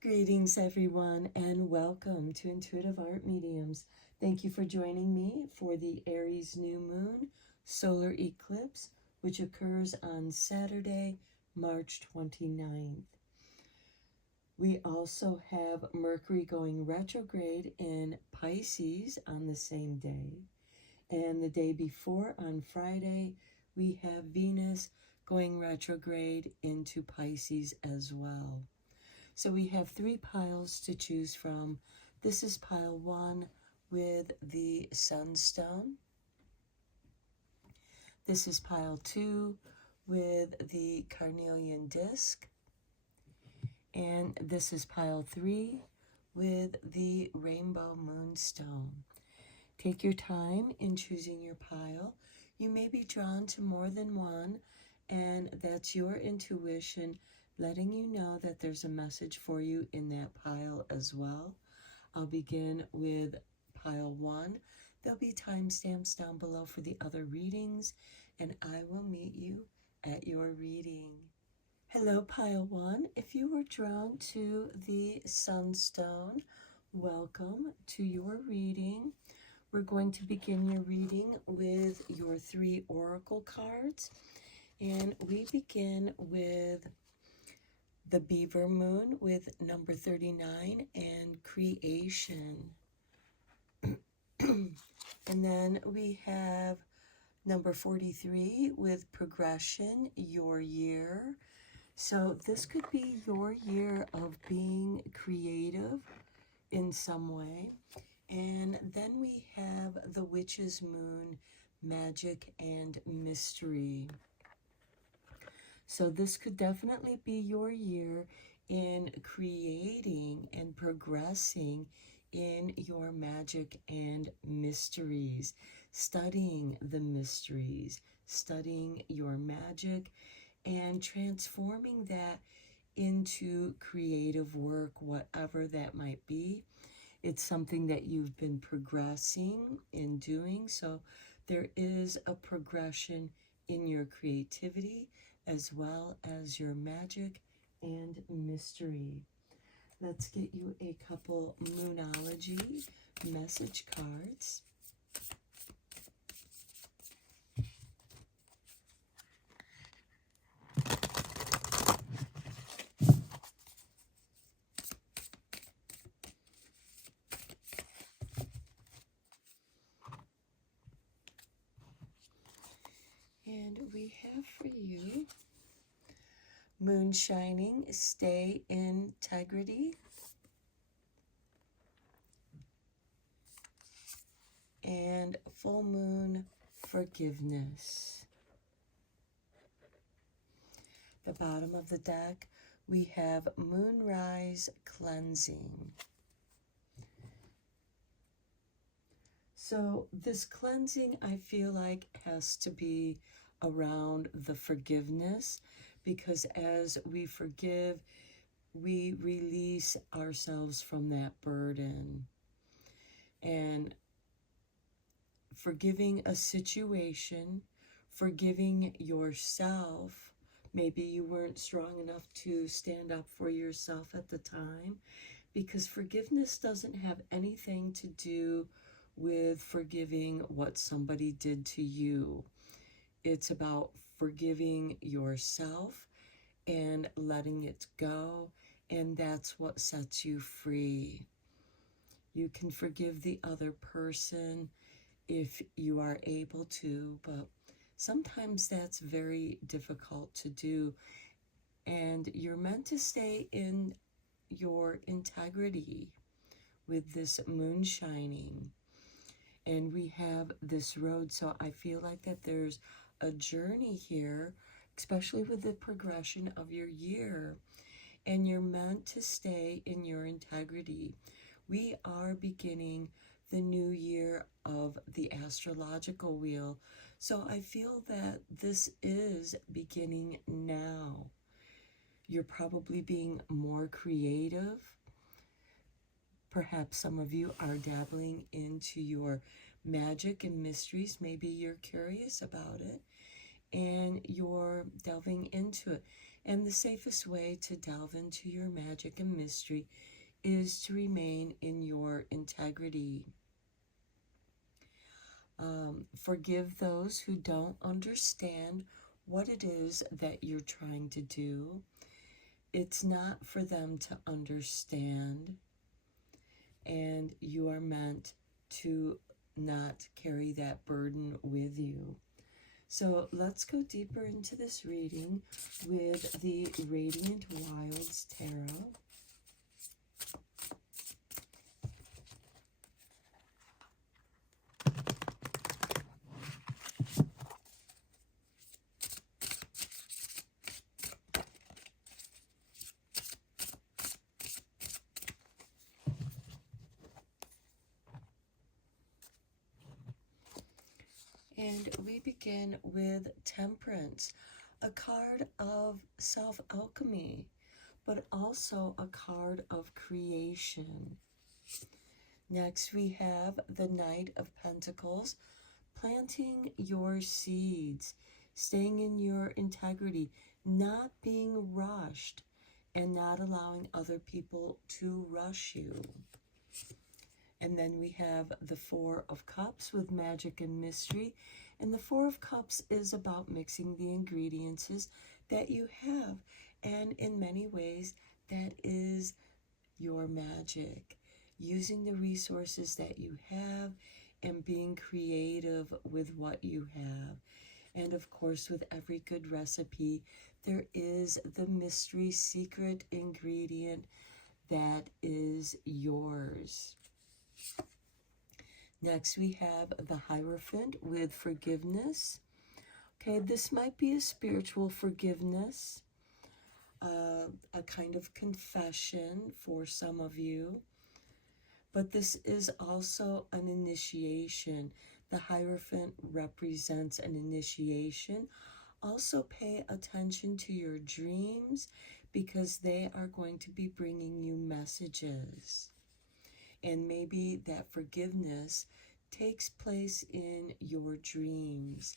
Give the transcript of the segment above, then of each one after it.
Greetings, everyone, and welcome to Intuitive Art Mediums. Thank you for joining me for the Aries new moon solar eclipse, which occurs on Saturday, March 29th. We also have Mercury going retrograde in Pisces on the same day. And the day before, on Friday, we have Venus going retrograde into Pisces as well. So we have three piles to choose from. This is pile 1 with the sunstone. This is pile 2 with the carnelian disc. And this is pile 3 with the rainbow moonstone. Take your time in choosing your pile. You may be drawn to more than one, and that's your intuition letting you know that there's a message for you in that pile as well. I'll begin with pile 1. There'll be timestamps down below for the other readings, and I will meet you at your reading. Hello, pile 1. If you were drawn to the sunstone, welcome to your reading. We're going to begin your reading with your 3 oracle cards, and we begin with the beaver moon with number 39 and creation. And then we have number 43 with progression, your year. So this could be your year of being creative in some way. And then we have the witch's moon, magic and mystery. So this could definitely be your year in creating and progressing in your magic and mysteries, studying the mysteries, studying your magic, and transforming that into creative work, whatever that might be. It's something that you've been progressing in doing, so there is a progression in your creativity as well as your magic and mystery. Let's get you a couple Moonology message cards. And we have for you moon shining, stay in integrity. And full moon, forgiveness. The bottom of the deck, we have moonrise, cleansing. So this cleansing, I feel like, has to be around the forgiveness, because as we forgive, we release ourselves from that burden. And forgiving a situation, forgiving yourself, maybe you weren't strong enough to stand up for yourself at the time, because forgiveness doesn't have anything to do with forgiving what somebody did to you. It's about forgiving yourself and letting it go, and that's what sets you free. You can forgive the other person if you are able to, but sometimes that's very difficult to do, and you're meant to stay in your integrity with this moon shining. And we have this road, so I feel like that there's a journey here, especially with the progression of your year, and you're meant to stay in your integrity. We are beginning the new year of the astrological wheel, so I feel that this is beginning now. You're probably being more creative. Perhaps some of you are dabbling into your magic and mysteries. Maybe you're curious about it and you're delving into it. And the safest way to delve into your magic and mystery is to remain in your integrity. Forgive those who don't understand what it is that you're trying to do. It's not for them to understand, and you are meant to not carry that burden with you. So let's go deeper into this reading with the Radiant Wilds Tarot. And we begin with Temperance, a card of self-alchemy, but also a card of creation. Next, we have the Knight of Pentacles, planting your seeds, staying in your integrity, not being rushed, and not allowing other people to rush you. And then we have the Four of Cups with magic and mystery. And the Four of Cups is about mixing the ingredients that you have. And in many ways, that is your magic. Using the resources that you have and being creative with what you have. And of course, with every good recipe, there is the mystery secret ingredient that is yours. Next, we have the Hierophant with forgiveness. Okay, this might be a spiritual forgiveness, a kind of confession for some of you. But this is also an initiation. The Hierophant represents an initiation. Also pay attention to your dreams because they are going to be bringing you messages. And maybe that forgiveness takes place in your dreams.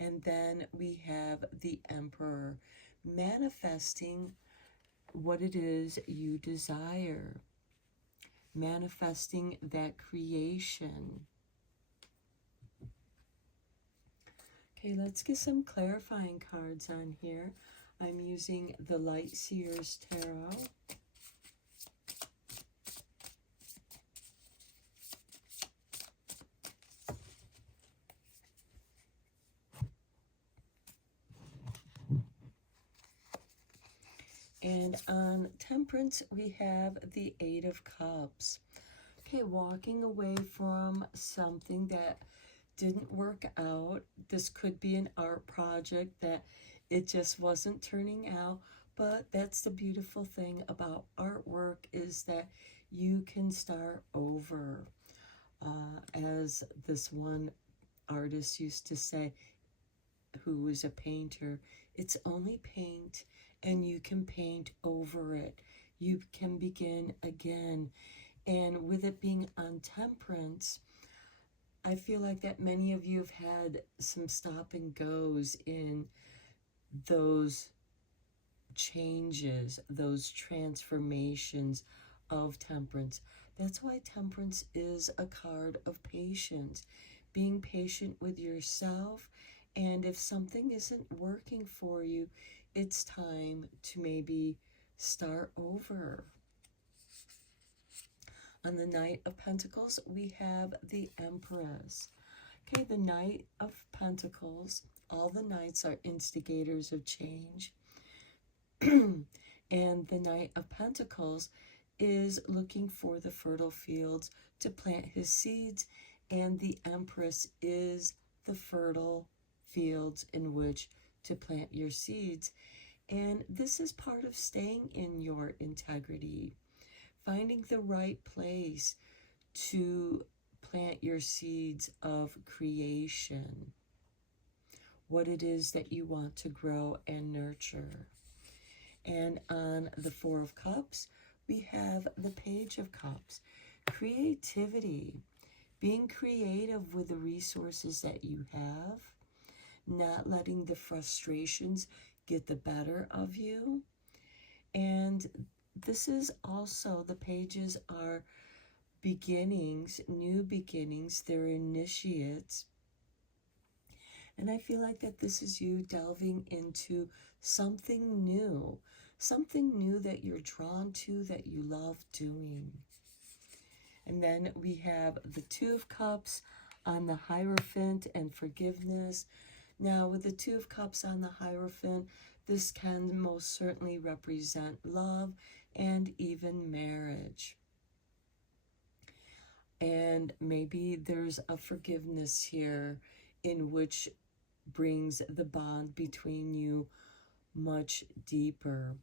And then we have the Emperor, manifesting what it is you desire, manifesting that creation. Okay, let's get some clarifying cards on here. I'm using the Light Seers Tarot. And on Temperance, we have the Eight of Cups. Okay, walking away from something that didn't work out. This could be an art project that it just wasn't turning out. But that's the beautiful thing about artwork, is that you can start over. As this one artist used to say, who was a painter, it's only paint, and you can paint over it. You can begin again. And with it being on Temperance, I feel like that many of you have had some stop and goes in those changes, those transformations of Temperance. That's why Temperance is a card of patience, being patient with yourself. And if something isn't working for you, it's time to maybe start over. On the Knight of Pentacles, we have the Empress. Okay, the Knight of Pentacles, all the knights are instigators of change. And the Knight of Pentacles is looking for the fertile fields to plant his seeds, and the Empress is the fertile fields in which to plant your seeds. And this is part of staying in your integrity, finding the right place to plant your seeds of creation, what it is that you want to grow and nurture. And on the Four of Cups, we have the Page of Cups, creativity, being creative with the resources that you have, not letting the frustrations get the better of you. And this is also, the pages are beginnings, new beginnings. They're initiates. And I feel like that this is you delving into something new that you're drawn to, that you love doing. And then we have the Two of Cups on the Hierophant and forgiveness. Now, with the Two of Cups on the Hierophant, this can most certainly represent love and even marriage. And maybe there's a forgiveness here in which brings the bond between you much deeper.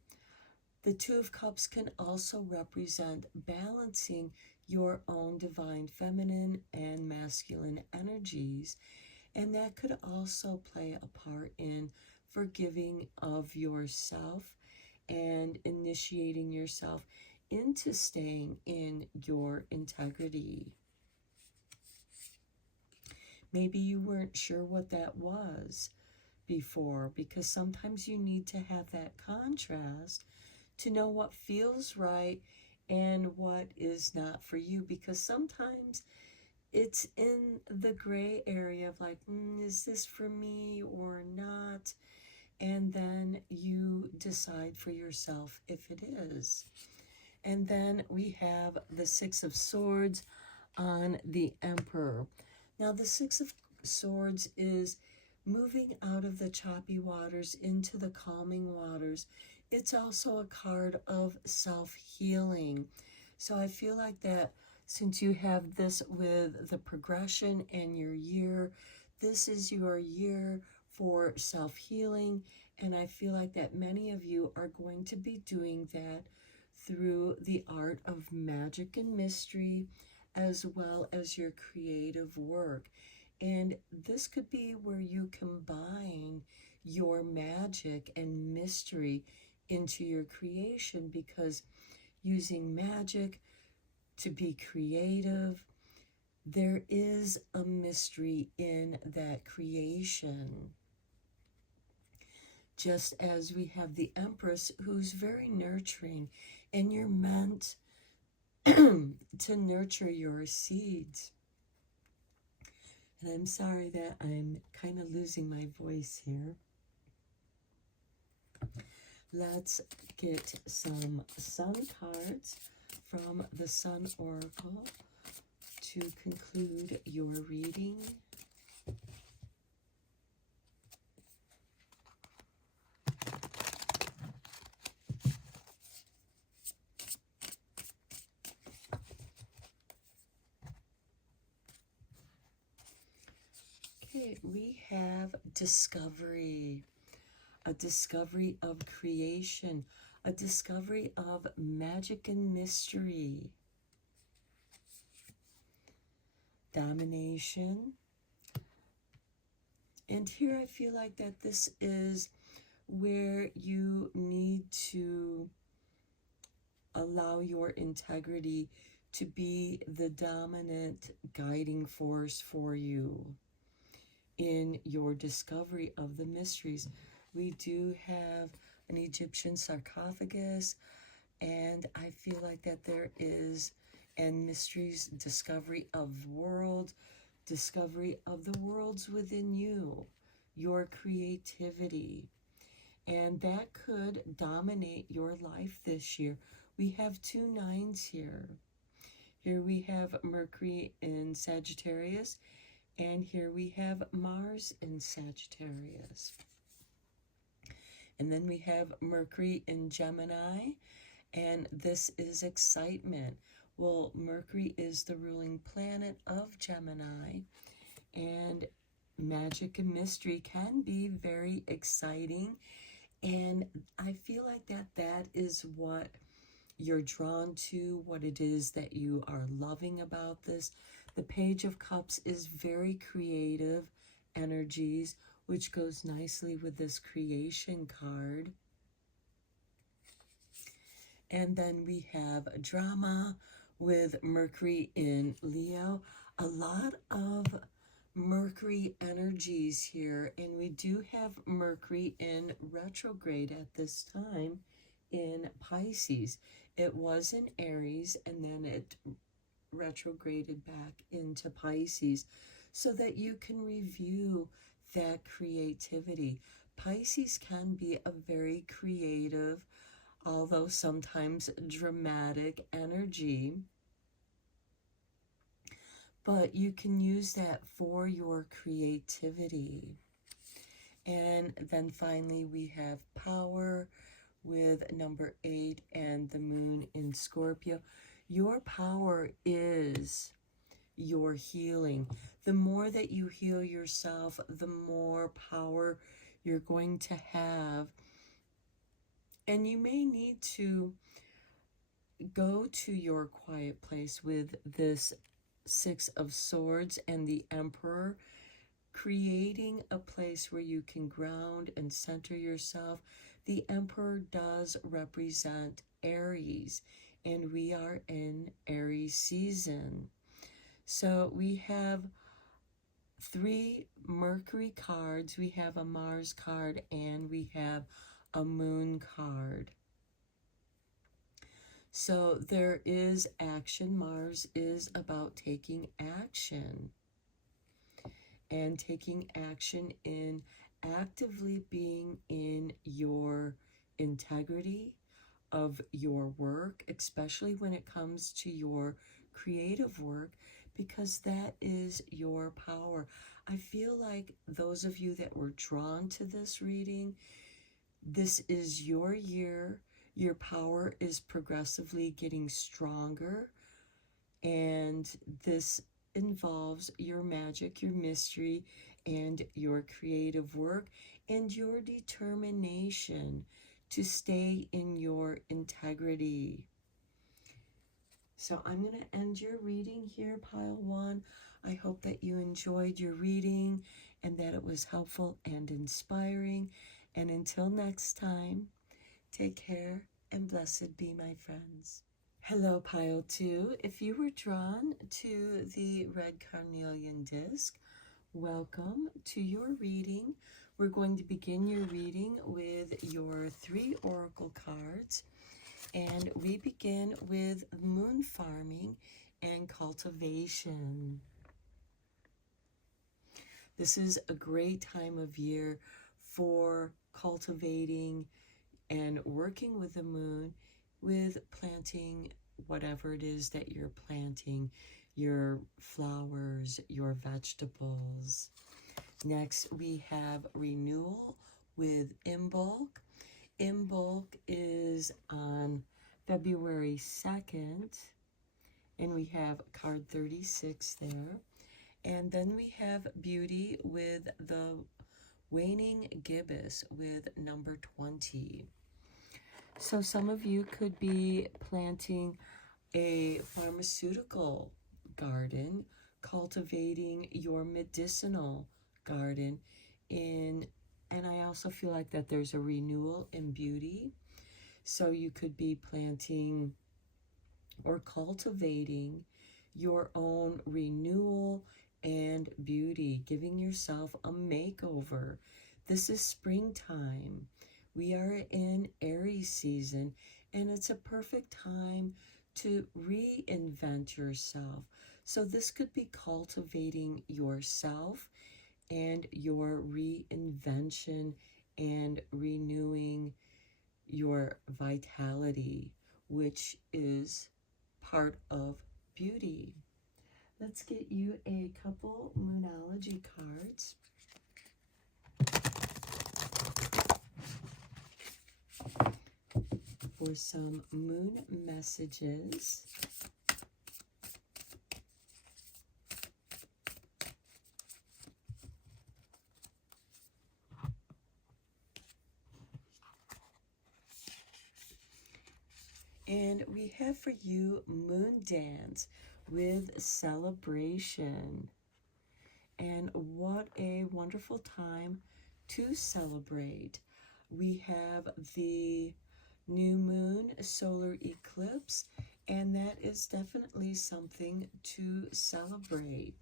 The Two of Cups can also represent balancing your own divine feminine and masculine energies, and that could also play a part in forgiving of yourself and initiating yourself into staying in your integrity. Maybe you weren't sure what that was before, because sometimes you need to have that contrast to know what feels right and what is not for you, because sometimes it's in the gray area of like, is this for me or not? And then you decide for yourself if it is. And then we have the Six of Swords on the Emperor. Now, the Six of Swords is moving out of the choppy waters into the calming waters. It's also a card of self-healing. So I feel like that since you have this with the progression and your year, this is your year for self-healing. And I feel like that many of you are going to be doing that through the art of magic and mystery, as well as your creative work. And this could be where you combine your magic and mystery into your creation, because using magic to be creative, there is a mystery in that creation. Just as we have the Empress, who's very nurturing, and you're meant to nurture your seeds. And I'm sorry that I'm kind of losing my voice here. Let's get some Sun cards from the Sun Oracle to conclude your reading. Okay, we have discovery, a discovery of creation, a discovery of magic and mystery, domination. And here I feel like that this is where you need to allow your integrity to be the dominant guiding force for you in your discovery of the mysteries. We do have an Egyptian sarcophagus, and I feel like that there is, and mysteries, discovery of world, discovery of the worlds within you, your creativity, and that could dominate your life this year. We have 2 9s here. Here we have Mercury in Sagittarius, and here we have Mars in Sagittarius. And then we have Mercury in Gemini, and this is excitement. Well, Mercury is the ruling planet of Gemini, and magic and mystery can be very exciting. And I feel like that is what you're drawn to, what it is that you are loving about this. The Page of Cups is very creative energies, which goes nicely with this creation card. And then we have drama with Mercury in Leo. A lot of Mercury energies here, and we do have Mercury in retrograde at this time in Pisces. It was in Aries, and then it retrograded back into Pisces, so that you can review that creativity. Pisces can be a very creative, although sometimes dramatic energy, but you can use that for your creativity. And then finally we have power with number 8 and the moon in Scorpio. Your power is your healing. The more that you heal yourself, the more power you're going to have. And you may need to go to your quiet place with this 6 of Swords and the Emperor, creating a place where you can ground and center yourself. The Emperor does represent Aries, and we are in Aries season. So we have 3 Mercury cards, we have a Mars card, and we have a Moon card. So there is action. Mars is about taking action, and taking action in actively being in your integrity of your work, especially when it comes to your creative work, because that is your power. I feel like those of you that were drawn to this reading, this is your year. Your power is progressively getting stronger, and this involves your magic, your mystery, and your creative work, and your determination to stay in your integrity. So I'm going to end your reading here, Pile 1. I hope that you enjoyed your reading and that it was helpful and inspiring. And until next time, take care and blessed be, my friends. Hello, Pile 2. If you were drawn to the red carnelian disc, welcome to your reading. We're going to begin your reading with your 3 oracle cards, and we begin with moon farming and cultivation. This is a great time of year for cultivating and working with the moon, with planting whatever it is that you're planting, your flowers, your vegetables. Next, we have renewal with Imbolc. Imbolc is on February 2nd, and we have card 36 there. And then we have beauty with the waning gibbous with number 20. So some of you could be planting a pharmaceutical garden, cultivating your medicinal garden in, and I also feel like that there's a renewal in beauty. So you could be planting or cultivating your own renewal and beauty, giving yourself a makeover. This is springtime. We are in Aries season, and it's a perfect time to reinvent yourself. So this could be cultivating yourself and your reinvention and renewing your vitality, which is part of beauty. Let's get you a couple Moonology cards. For some moon messages. And we have for you Moon Dance with Celebration. And what a wonderful time to celebrate. We have the new moon solar eclipse, and that is definitely something to celebrate.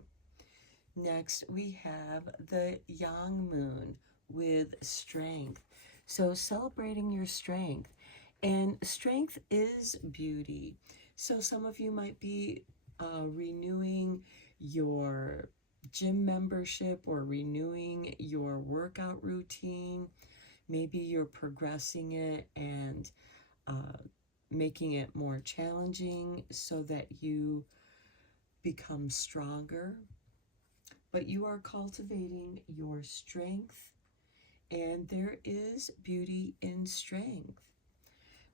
Next, we have the Yang Moon with strength. So celebrating your strength. And strength is beauty. So some of you might be renewing your gym membership or renewing your workout routine. Maybe you're progressing it and making it more challenging so that you become stronger. But you are cultivating your strength, and there is beauty in strength.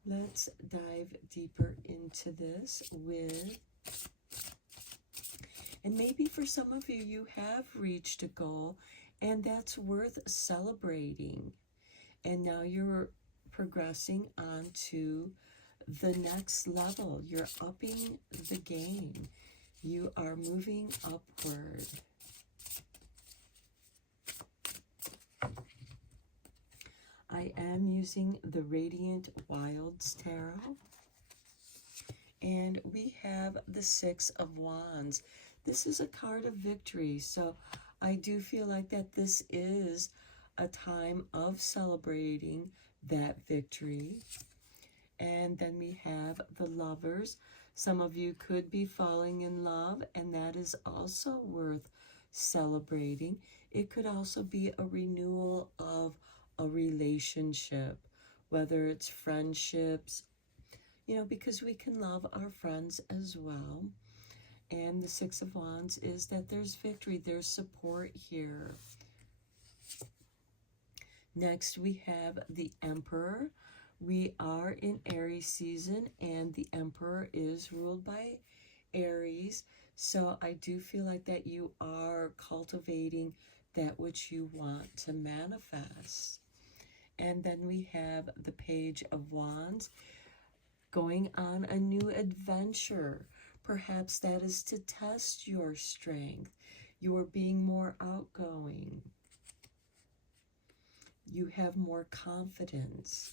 Let's dive deeper into this and maybe for some of you, you have reached a goal, and that's worth celebrating. And now you're progressing on to the next level. You're upping the game. You are moving upward. I am using the Radiant Wilds Tarot. And we have the Six of Wands. This is a card of victory. So I do feel like that this is a time of celebrating that victory. And then we have the Lovers. Some of you could be falling in love, and that is also worth celebrating. It could also be a renewal of a relationship, whether it's friendships, because we can love our friends as well. And the Six of Wands is that there's victory, there's support here. Next, we have the Emperor. We are in Aries season, and the Emperor is ruled by Aries. So I do feel like that you are cultivating that which you want to manifest. And then we have the Page of Wands, going on a new adventure. Perhaps that is to test your strength. You are being more outgoing. You have more confidence.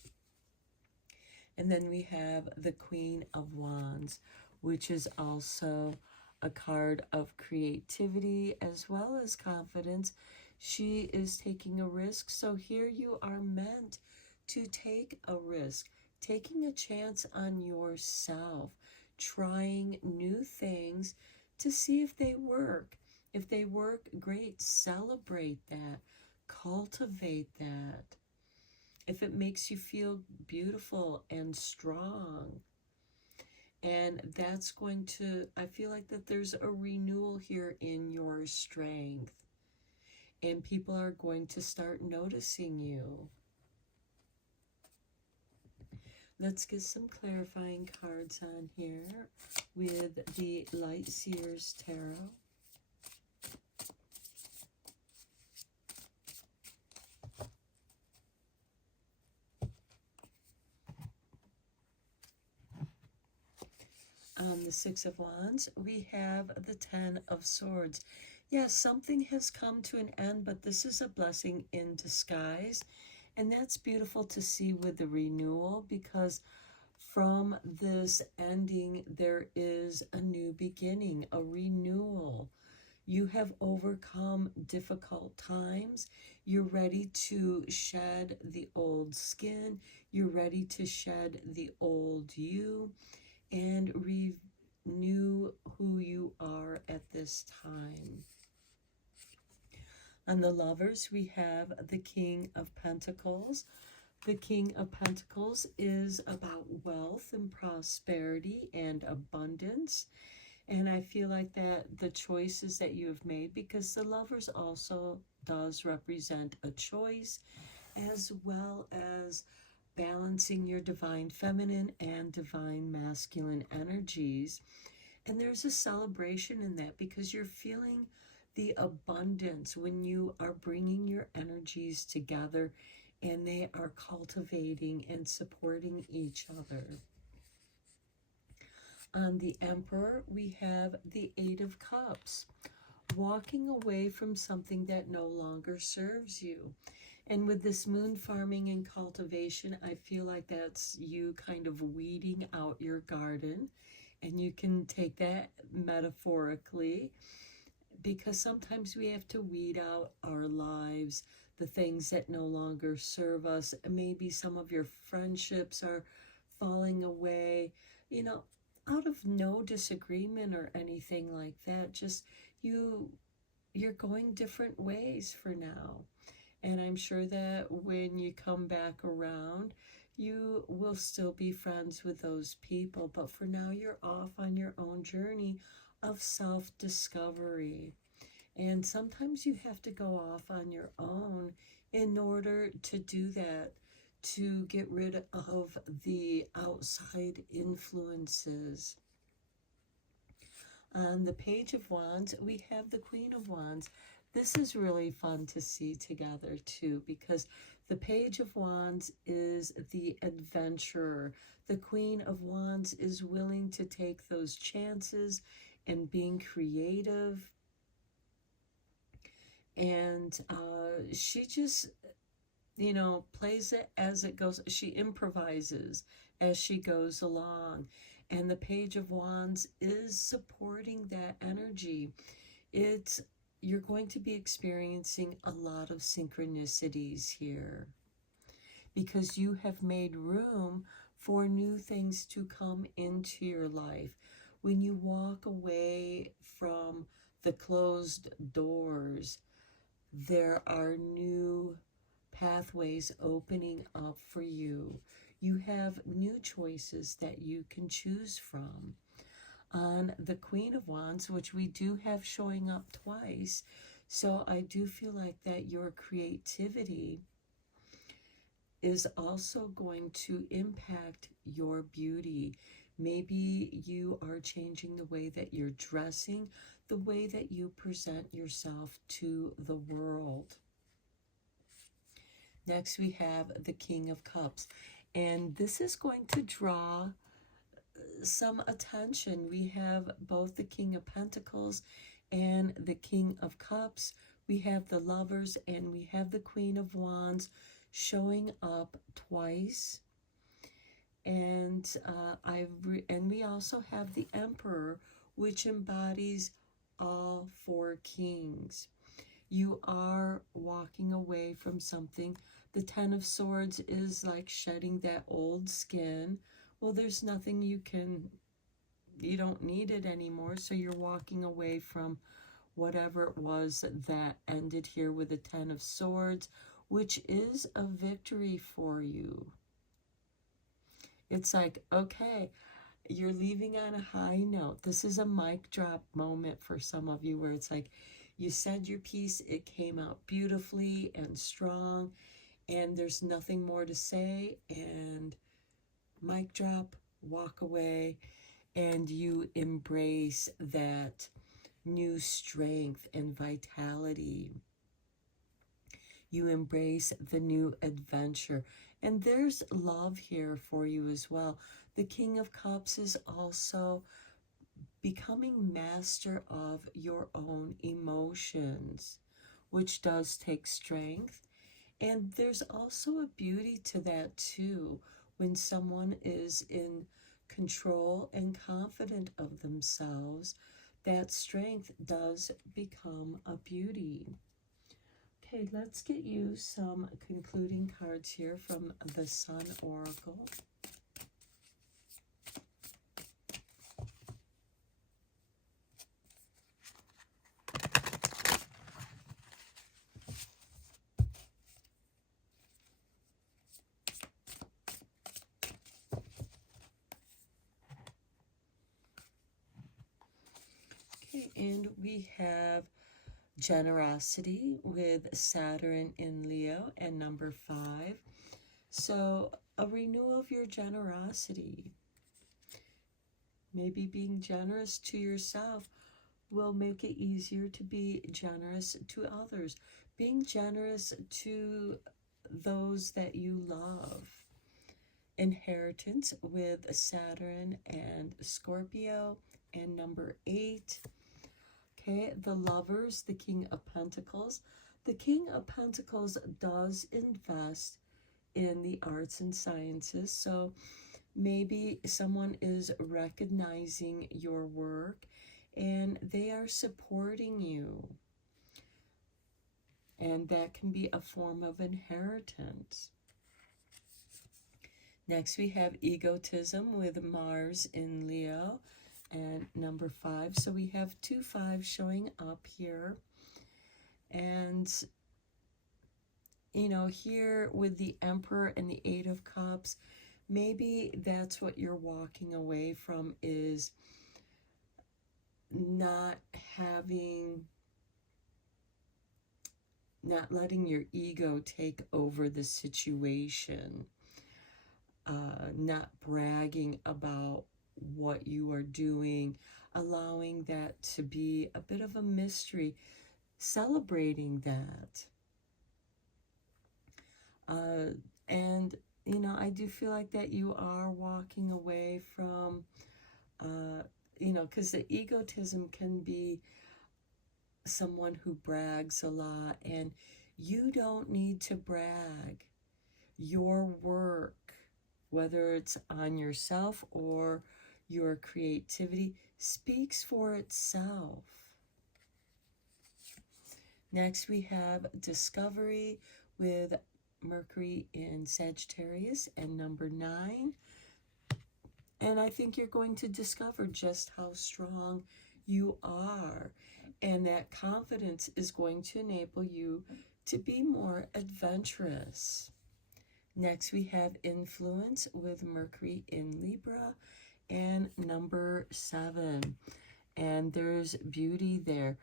And then we have the Queen of Wands, which is also a card of creativity as well as confidence. She is taking a risk. So here you are meant to take a risk, taking a chance on yourself, trying new things to see if they work. If they work, great, celebrate that, cultivate that. If it makes you feel beautiful and strong. And that's going to, I feel like that there's a renewal here in your strength. And people are going to start noticing you. Let's get some clarifying cards on here with the Light Seers Tarot. On the Six of Wands, we have the Ten of Swords. Yes, something has come to an end, but this is a blessing in disguise. And that's beautiful to see with the renewal, because from this ending, there is a new beginning, a renewal. You have overcome difficult times. You're ready to shed the old skin. You're ready to shed the old you and renew who you are at this time. On the Lovers, we have the King of Pentacles. The King of Pentacles is about wealth and prosperity and abundance. And I feel like that the choices that you have made, because the Lovers also does represent a choice, as well as balancing your divine feminine and divine masculine energies. And there's a celebration in that, because you're feeling the abundance when you are bringing your energies together and they are cultivating and supporting each other. On the Emperor, we have the Eight of Cups, walking away from something that no longer serves you. And with this moon farming and cultivation, I feel like that's you kind of weeding out your garden. And you can take that metaphorically. because sometimes we have to weed out our lives, the things that no longer serve us. Maybe some of your friendships are falling away, you know, out of no disagreement or anything like that. Just you're going different ways for now. And I'm sure that when you come back around, you will still be friends with those people. But for now, you're off on your own journey of self-discovery. And sometimes you have to go off on your own in order to do that, to get rid of the outside influences. On the Page of Wands, we have the Queen of Wands. This is really fun to see together too, because the Page of Wands is the adventurer. The Queen of Wands is willing to take those chances and being creative. And she just, you know, plays it as it goes. She improvises as she goes along. And the Page of Wands is supporting that energy. You're going to be experiencing a lot of synchronicities here because you have made room for new things to come into your life. When you walk away from the closed doors, there are new pathways opening up for you. You have new choices that you can choose from. On the Queen of Wands, which we do have showing up twice, so I do feel like that your creativity is also going to impact your beauty. Maybe you are changing the way that you're dressing, the way that you present yourself to the world. Next, we have the King of Cups. And this is going to draw some attention. We have both the King of Pentacles and the King of Cups. We have the Lovers and we have the Queen of Wands showing up twice. And we also have the Emperor, which embodies all four kings. You are walking away from something. The Ten of Swords is like shedding that old skin. Well, there's nothing you don't need it anymore. So you're walking away from whatever it was that ended here with the Ten of Swords, which is a victory for you. It's like, okay, you're leaving on a high note. This is a mic drop moment for some of you where it's like, you said your piece, it came out beautifully and strong, and there's nothing more to say, and mic drop, walk away, and you embrace that new strength and vitality. You embrace the new adventure. And there's love here for you as well. The King of Cups is also becoming master of your own emotions, which does take strength. And there's also a beauty to that too, when someone is in control and confident of themselves, that strength does become a beauty. Okay, let's get you some concluding cards here from the Sun Oracle. Okay, and we have generosity with Saturn in Leo and number 5. So a renewal of your generosity. Maybe being generous to yourself will make it easier to be generous to others. Being generous to those that you love. Inheritance with Saturn and Scorpio and number 8. Okay, the Lovers, the King of Pentacles. The King of Pentacles does invest in the arts and sciences, so maybe someone is recognizing your work and they are supporting you. And that can be a form of inheritance. Next, we have egotism with Mars in Leo and number 5. So we have 2 5s showing up here. And, you know, here with the Emperor and the 8 of Cups, maybe that's what you're walking away from, is not letting your ego take over the situation, not bragging about what you are doing, allowing that to be a bit of a mystery, celebrating that. And, you know, I do feel like that you are walking away from, you know, because the egotism can be someone who brags a lot, and you don't need to brag. Your work, whether it's on yourself or your creativity, speaks for itself. Next, we have discovery with Mercury in Sagittarius and number 9. And I think you're going to discover just how strong you are. And that confidence is going to enable you to be more adventurous. Next, we have influence with Mercury in Libra and number 7. And there's beauty there.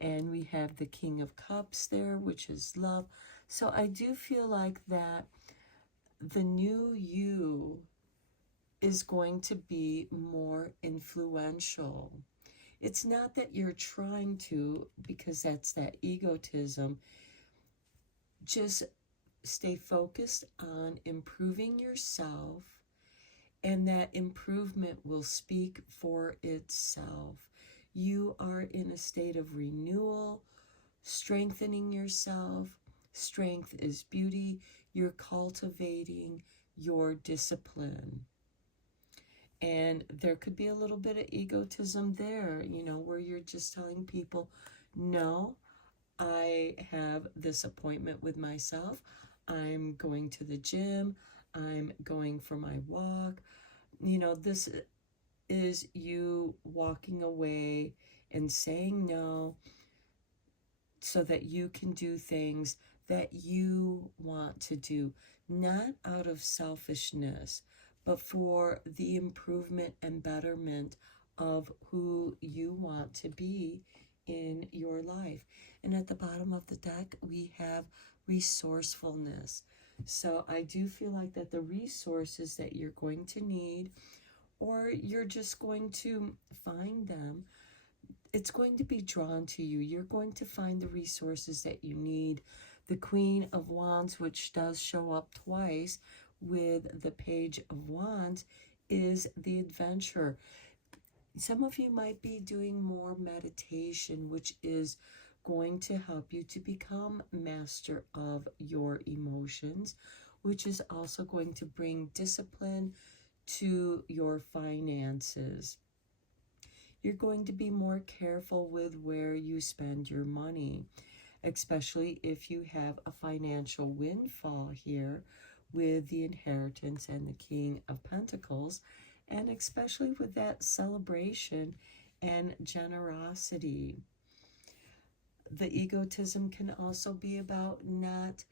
And we have the King of Cups there, which is love. So I do feel like that the new you is going to be more influential. It's not that you're trying to, because that's that egotism. Just stay focused on improving yourself, and that improvement will speak for itself. You are in a state of renewal, strengthening yourself. Strength is beauty. You're cultivating your discipline. And there could be a little bit of egotism there, you know, where you're just telling people, no, I have this appointment with myself. I'm going to the gym. I'm going for my walk. You know, this is you walking away and saying no so that you can do things that you want to do, not out of selfishness, but for the improvement and betterment of who you want to be in your life. And at the bottom of the deck, we have resourcefulness. So I do feel like that the resources that you're going to need, or you're just going to find them, it's going to be drawn to you. You're going to find the resources that you need. The Queen of Wands, which does show up twice with the Page of Wands, is the adventure. Some of you might be doing more meditation, which is going to help you to become master of your emotions, which is also going to bring discipline to your finances. You're going to be more careful with where you spend your money, especially if you have a financial windfall here with the inheritance and the King of Pentacles, and especially with that celebration and generosity. The egotism can also be about not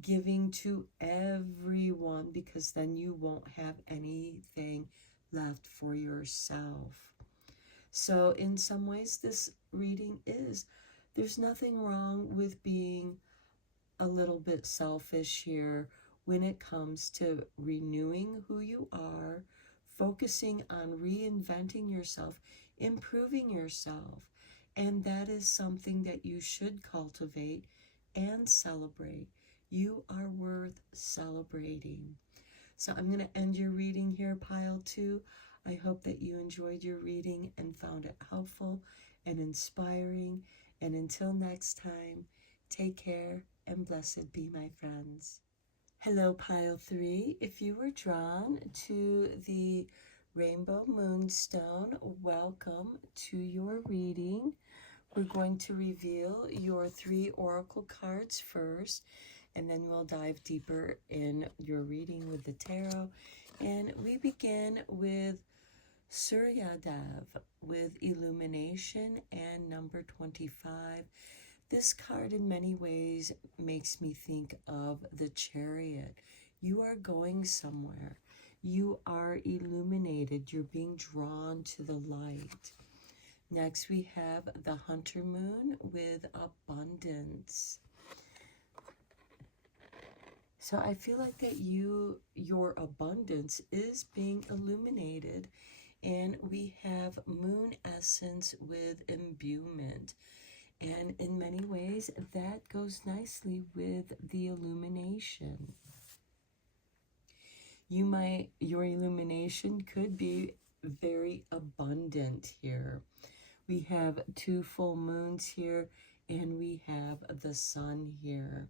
giving to everyone, because then you won't have anything left for yourself. So in some ways, this reading there's nothing wrong with being a little bit selfish here when it comes to renewing who you are, focusing on reinventing yourself, improving yourself. And that is something that you should cultivate and celebrate. You are worth celebrating. So I'm going to end your reading here, pile 2. I hope that you enjoyed your reading and found it helpful and inspiring. And until next time, take care and blessed be, my friends. Hello, pile 3. If you were drawn to the Rainbow Moonstone, welcome to your reading. We're going to reveal your 3 oracle cards first, and then we'll dive deeper in your reading with the tarot. And we begin with Suryadev with Illumination and number 25. This card in many ways makes me think of the Chariot. You are going somewhere. You are illuminated. You're being drawn to the light. Next, we have the Hunter Moon with Abundance. So I feel like that your abundance is being illuminated. And we have Moon Essence with Imbuement. And in many ways, that goes nicely with the illumination. Your illumination could be very abundant here. We have 2 full moons here, and we have the sun here.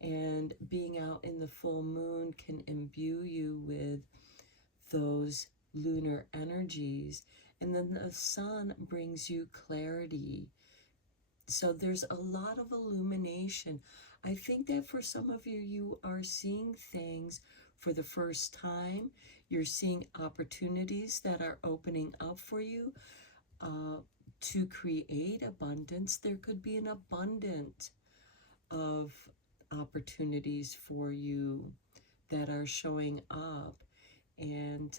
And being out in the full moon can imbue you with those lunar energies. And then the sun brings you clarity. So there's a lot of illumination. I think that for some of you, you are seeing things for the first time. You're seeing opportunities that are opening up for you to create abundance. There could be an abundance of opportunities for you that are showing up, and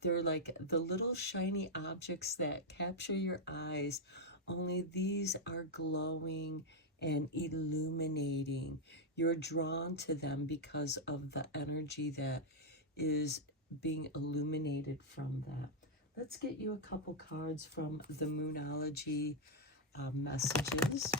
they're like the little shiny objects that capture your eyes, only these are glowing and illuminating. You're drawn to them because of the energy that is being illuminated from that. Let's get you a couple cards from the Moonology messages.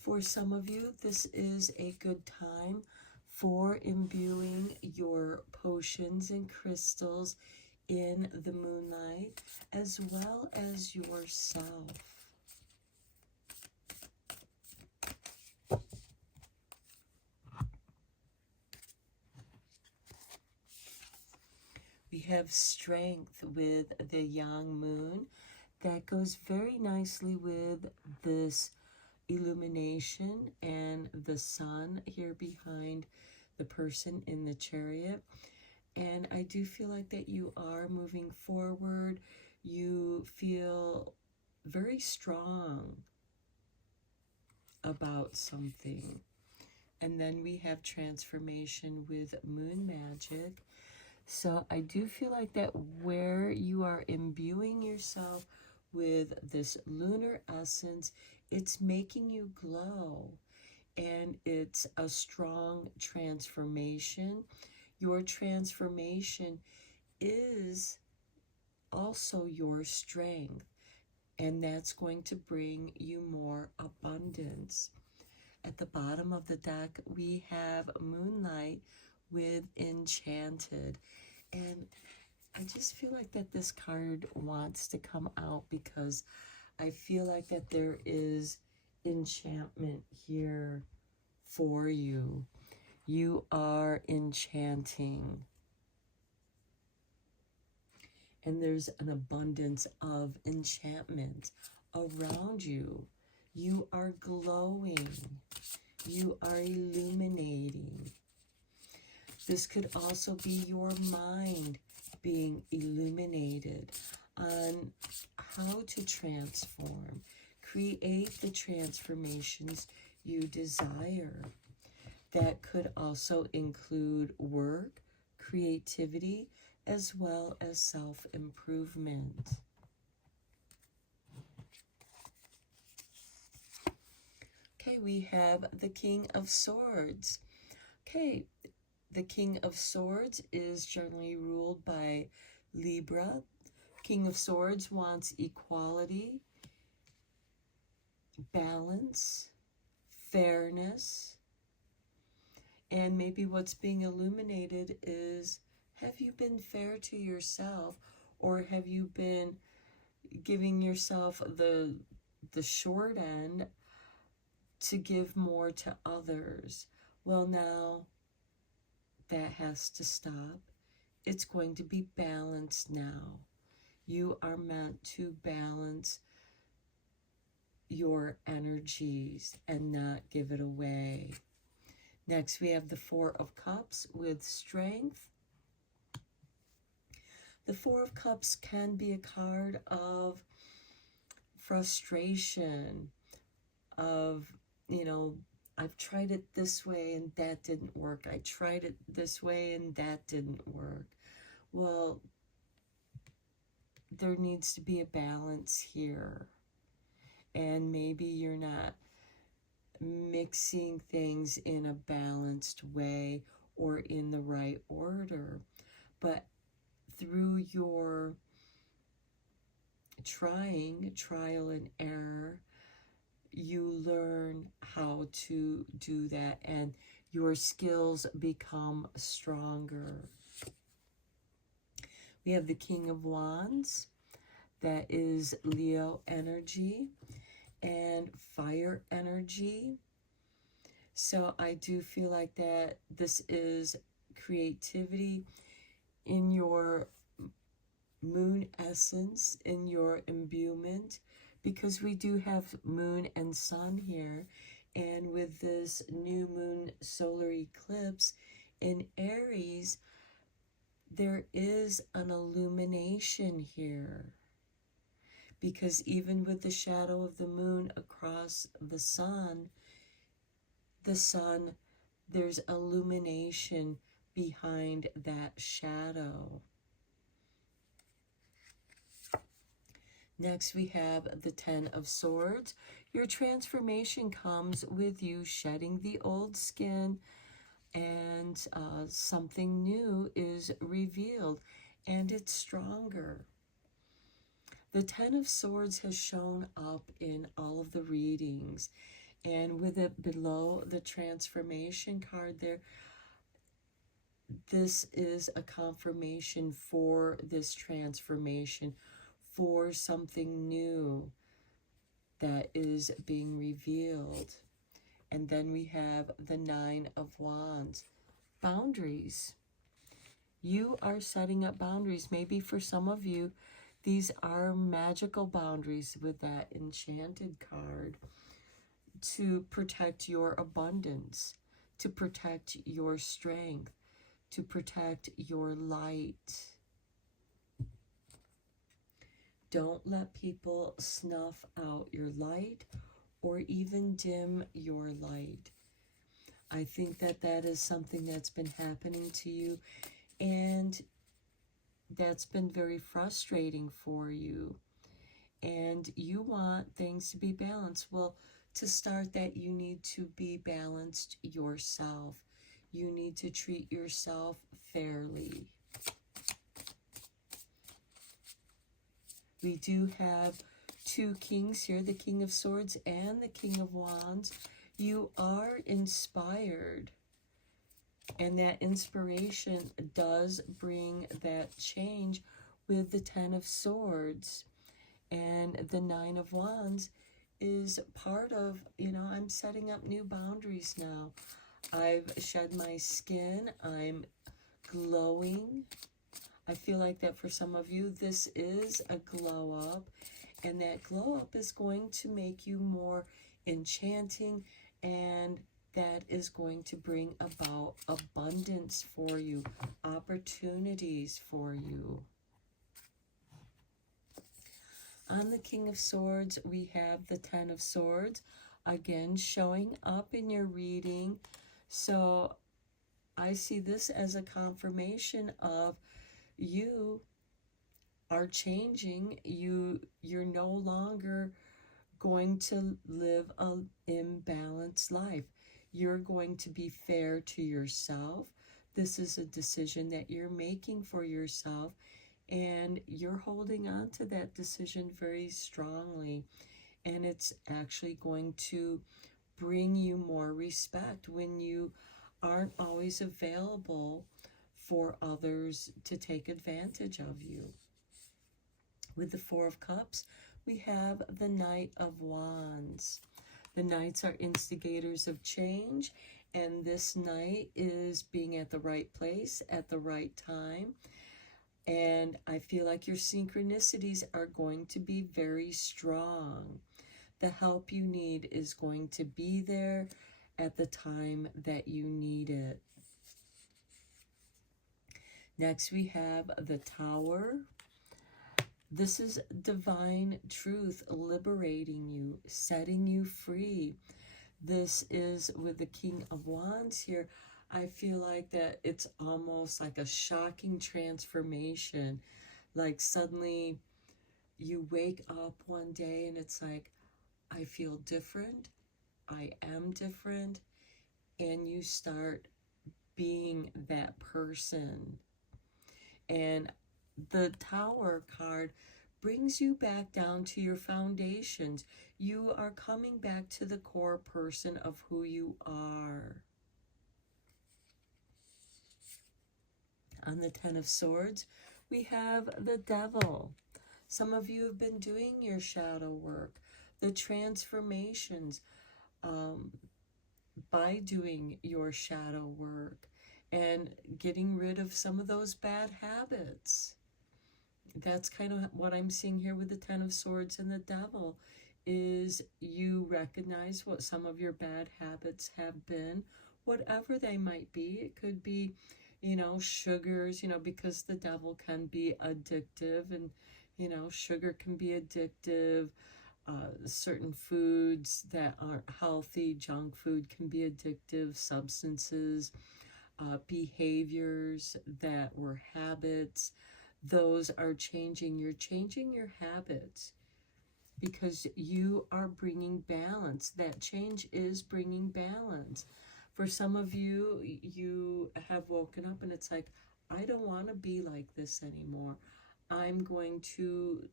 For some of you, this is a good time for imbuing your potions and crystals in the moonlight, as well as yourself. We have Strength with the Yang Moon. That goes very nicely with this illumination and the sun here behind the person in the chariot. And I do feel like that you are moving forward. You feel very strong about something. And then we have Transformation with Moon Magic. So I do feel like that where you are imbuing yourself with this lunar essence, it's making you glow, and it's a strong transformation. Your transformation is also your strength, and that's going to bring you more abundance. At the bottom of the deck, we have Moonlight with Enchanted, and I just feel like that this card wants to come out because I feel like that there is enchantment here for you. You are enchanting. And there's an abundance of enchantment around you. You are glowing. You are illuminating. This could also be your mind being illuminated on how to transform, create the transformations you desire. That could also include work, creativity, as well as self-improvement. Okay, we have the King of Swords. Okay, the King of Swords is generally ruled by Libra. King of Swords wants equality, balance, fairness, and maybe what's being illuminated is, have you been fair to yourself, or have you been giving yourself the short end to give more to others. Well, now that has to stop. It's going to be balanced now. You are meant to balance your energies and not give it away. Next, we have the Four of Cups with strength. The Four of Cups can be a card of frustration, of, I've tried it this way and that didn't work. I tried it this way and that didn't work. Well, there needs to be a balance here. And maybe you're not mixing things in a balanced way or in the right order. But through your trial and error, you learn how to do that and your skills become stronger. We have the King of Wands. That is Leo energy and fire energy. So I do feel like that this is creativity in your moon essence, in your imbuement, because we do have moon and sun here. And with this new moon solar eclipse in Aries, there is an illumination here. Because even with the shadow of the moon across the sun, there's illumination behind that shadow. Next, we have the Ten of Swords. Your transformation comes with you shedding the old skin, and something new is revealed, and it's stronger. The Ten of Swords has shown up in all of the readings, and with it below the transformation card there, this is a confirmation for this transformation, for something new that is being revealed. And then we have the Nine of Wands. Boundaries. You are setting up boundaries. Maybe for some of you, these are magical boundaries with that Enchanted card to protect your abundance, to protect your strength, to protect your light. Don't let people snuff out your light or even dim your light. I think that that is something that's been happening to you, and that's been very frustrating for you. And you want things to be balanced. Well, to start that, you need to be balanced yourself. You need to treat yourself fairly. We do have two kings here, the King of Swords and the King of Wands. You are inspired, and that inspiration does bring that change with the Ten of Swords. And the Nine of Wands is part of, I'm setting up new boundaries now. I've shed my skin. I'm glowing. I feel like that for some of you, this is a glow up. And that glow up is going to make you more enchanting, and that is going to bring about abundance for you, opportunities for you. On the King of Swords, we have the Ten of Swords, again showing up in your reading. So I see this as a confirmation of you are changing. You're no longer going to live an imbalanced life. You're going to be fair to yourself. This is a decision that you're making for yourself, and you're holding on to that decision very strongly. And it's actually going to bring you more respect when you aren't always available for others to take advantage of you. With the Four of Cups, we have the Knight of Wands. The Knights are instigators of change, and this Knight is being at the right place at the right time. And I feel like your synchronicities are going to be very strong. The help you need is going to be there at the time that you need it. Next, we have the Tower. This is divine truth liberating you, setting you free. This is with the King of Wands here. I feel like that it's almost like a shocking transformation. Like suddenly you wake up one day and it's like, I feel different. I am different. And you start being that person. And the Tower card brings you back down to your foundations. You are coming back to the core person of who you are. On the Ten of Swords, we have the Devil. Some of you have been doing your shadow work, the transformations, by doing your shadow work and getting rid of some of those bad habits. That's kind of what I'm seeing here with the Ten of Swords and the Devil, is you recognize what some of your bad habits have been, whatever they might be. It could be, sugars, because the devil can be addictive, and, sugar can be addictive. Certain foods that aren't healthy, junk food can be addictive, substances, behaviors that were habits, those are changing. You're changing your habits because you are bringing balance. That change is bringing balance. For some of you, you have woken up and it's like, I don't want to be like this anymore. I'm going to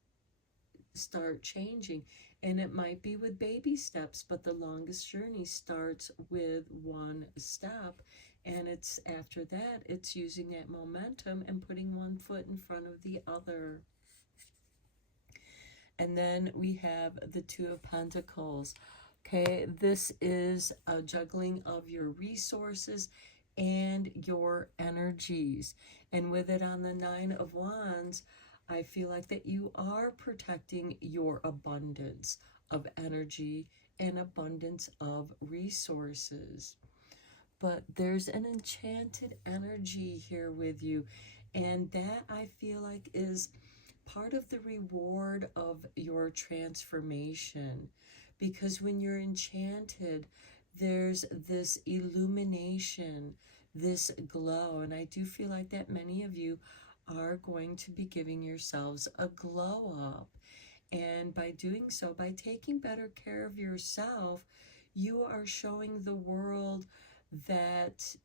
start changing. And it might be with baby steps, but the longest journey starts with one step. And it's after that, it's using that momentum and putting one foot in front of the other. And then we have the Two of Pentacles. Okay, this is a juggling of your resources and your energies. And with it on the Nine of Wands, I feel like that you are protecting your abundance of energy and abundance of resources. But there's an enchanted energy here with you. And that, I feel like, is part of the reward of your transformation. Because when you're enchanted, there's this illumination, this glow. And I do feel like that many of you are going to be giving yourselves a glow up. And by doing so, by taking better care of yourself, you are showing the world that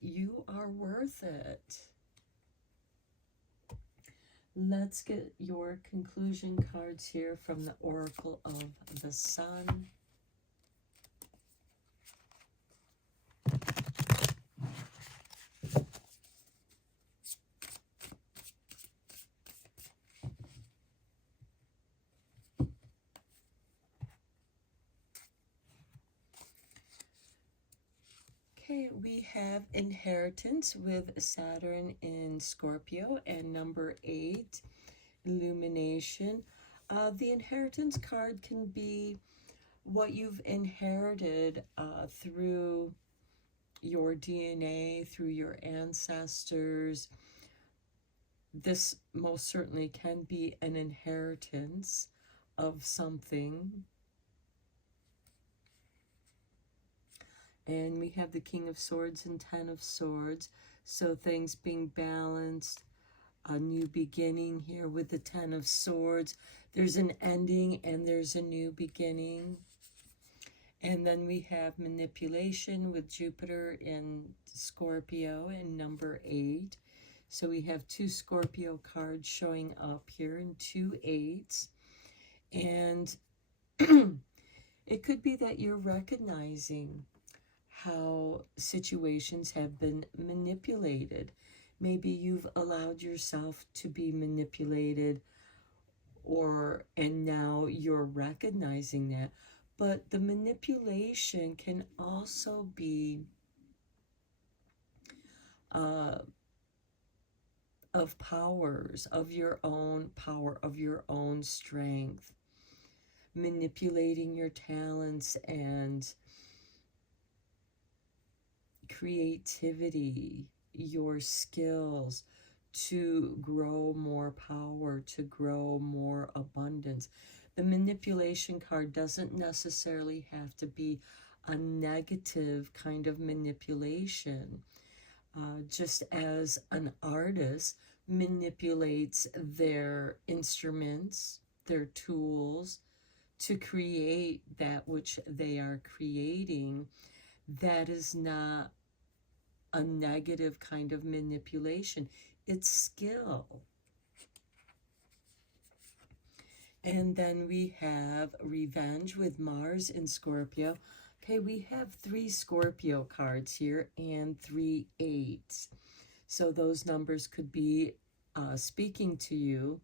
you are worth it. Let's get your conclusion cards here from the Oracle of the Sun. Okay, we have inheritance with Saturn in Scorpio and number 8, illumination. The inheritance card can be what you've inherited through your DNA, through your ancestors. This most certainly can be an inheritance of something. And we have the King of Swords and Ten of Swords. So things being balanced, a new beginning here with the Ten of Swords. There's an ending and there's a new beginning. And then we have manipulation with Jupiter in Scorpio and number 8. So we have 2 Scorpio cards showing up here and 2 8s. And it could be that you're recognizing how situations have been manipulated. Maybe you've allowed yourself to be manipulated, and now you're recognizing that. But the manipulation can also be of powers, of your own power, of your own strength, manipulating your talents and creativity, your skills to grow more power, to grow more abundance. The manipulation card doesn't necessarily have to be a negative kind of manipulation. Just as an artist manipulates their instruments, their tools to create that which they are creating, that is not a negative kind of manipulation. It's skill. And then we have revenge with Mars in Scorpio. Okay, we have 3 Scorpio cards here and 3 8s. So those numbers could be speaking to you.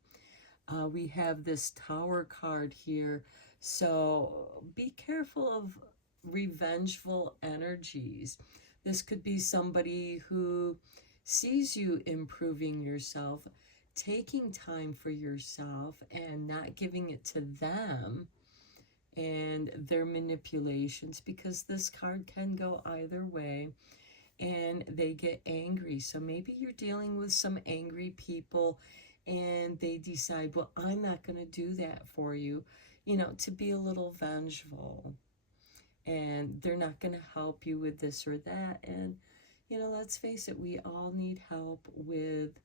We have this Tower card here. So be careful of revengeful energies. This could be somebody who sees you improving yourself, taking time for yourself and not giving it to them and their manipulations, because this card can go either way and they get angry. So maybe you're dealing with some angry people and they decide, well, I'm not going to do that for you, to be a little vengeful. And they're not going to help you with this or that. And, let's face it, we all need help with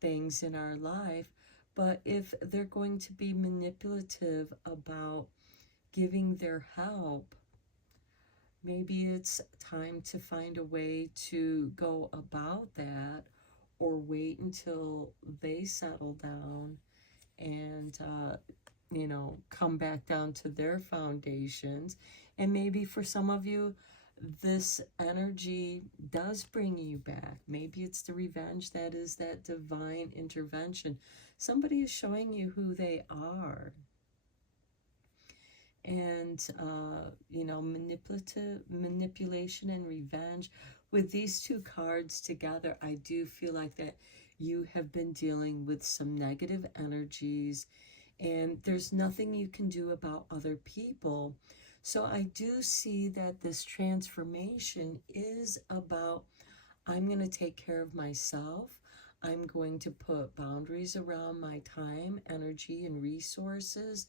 things in our life. But if they're going to be manipulative about giving their help, maybe it's time to find a way to go about that, or wait until they settle down and, come back down to their foundations. And maybe for some of you, this energy does bring you back. Maybe it's the revenge that is that divine intervention. Somebody is showing you who they are. And, manipulation and revenge. With these 2 cards together, I do feel like that you have been dealing with some negative energies, and there's nothing you can do about other people. So I do see that this transformation is about, I'm going to take care of myself. I'm going to put boundaries around my time, energy, and resources.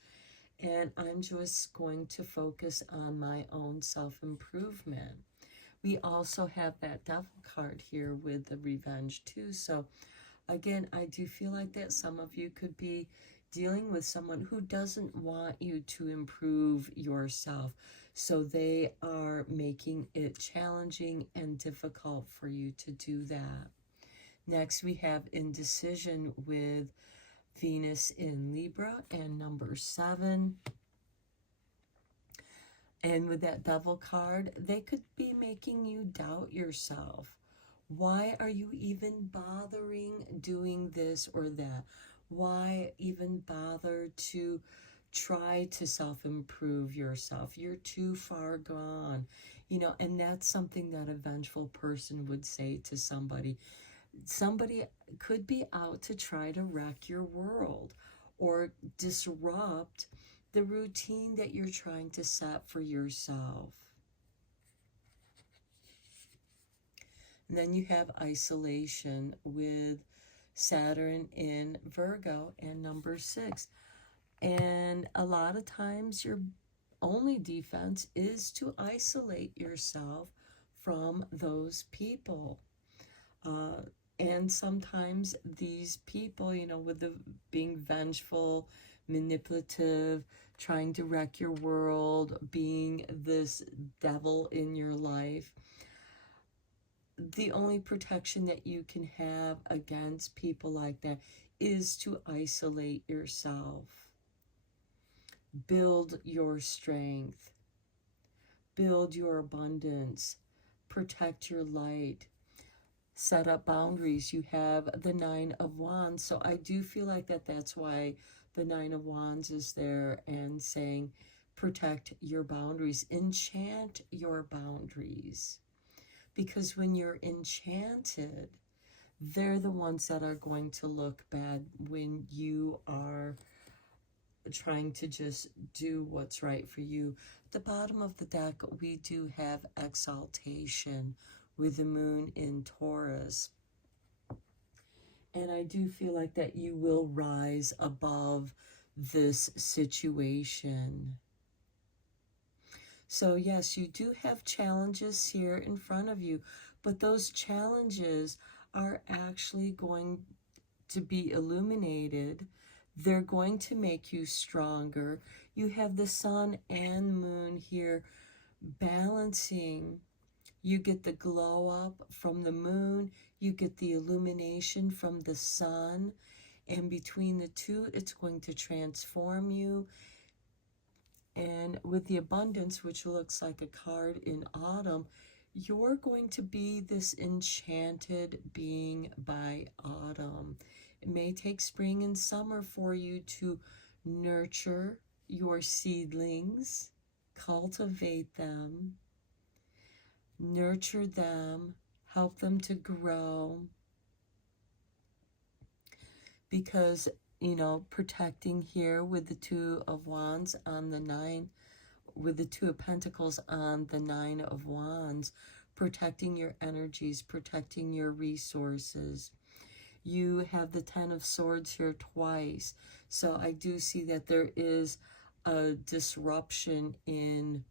And I'm just going to focus on my own self-improvement. We also have that Devil card here with the revenge too. So again, I do feel like that some of you could be dealing with someone who doesn't want you to improve yourself. So they are making it challenging and difficult for you to do that. Next, we have indecision with Venus in Libra and number 7. And with that Devil card, they could be making you doubt yourself. Why are you even bothering doing this or that? Why even bother to try to self-improve yourself? You're too far gone. And that's something that a vengeful person would say to somebody. Somebody could be out to try to wreck your world or disrupt the routine that you're trying to set for yourself. And then you have isolation with Saturn in Virgo and number 6. And a lot of times your only defense is to isolate yourself from those people. And sometimes these people, with the being vengeful, manipulative, trying to wreck your world, being this devil in your life, the only protection that you can have against people like that is to isolate yourself. Build your strength. Build your abundance. Protect your light. Set up boundaries. You have the 9 of Wands. So I do feel like that's why the 9 of Wands is there and saying, protect your boundaries. Enchant your boundaries. Because when you're enchanted, they're the ones that are going to look bad when you are trying to just do what's right for you. At the bottom of the deck, we do have exaltation with the moon in Taurus. And I do feel like that you will rise above this situation. So yes, you do have challenges here in front of you, but those challenges are actually going to be illuminated. They're going to make you stronger. You have the sun and moon here balancing. You get the glow up from the moon. You get the illumination from the sun. And between the two, it's going to transform you. And with the abundance, which looks like a card in autumn, you're going to be this enchanted being by autumn. It may take spring and summer for you to nurture your seedlings, cultivate them, nurture them, help them to grow. Because, you know, protecting here with the Two of Wands on the 9, with the Two of Pentacles on the 9 of Wands, protecting your energies, protecting your resources. You have the 10 of Swords here twice. So I do see that there is a disruption in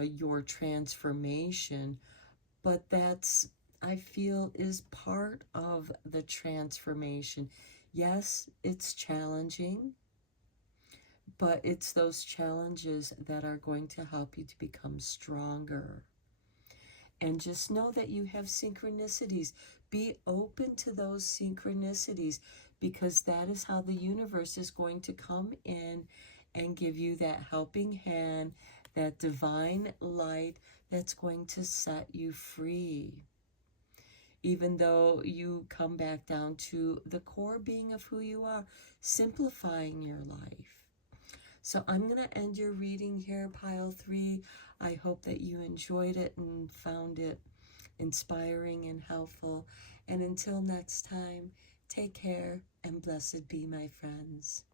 your transformation, but that's, I feel, is part of the transformation. Yes, it's challenging, but it's those challenges that are going to help you to become stronger. And just know that you have synchronicities. Be open to those synchronicities, because that is how the universe is going to come in and give you that helping hand, that divine light that's going to set you free. Even though you come back down to the core being of who you are, simplifying your life. So I'm going to end your reading here, Pile 3. I hope that you enjoyed it and found it inspiring and helpful. And until next time, take care and blessed be, my friends.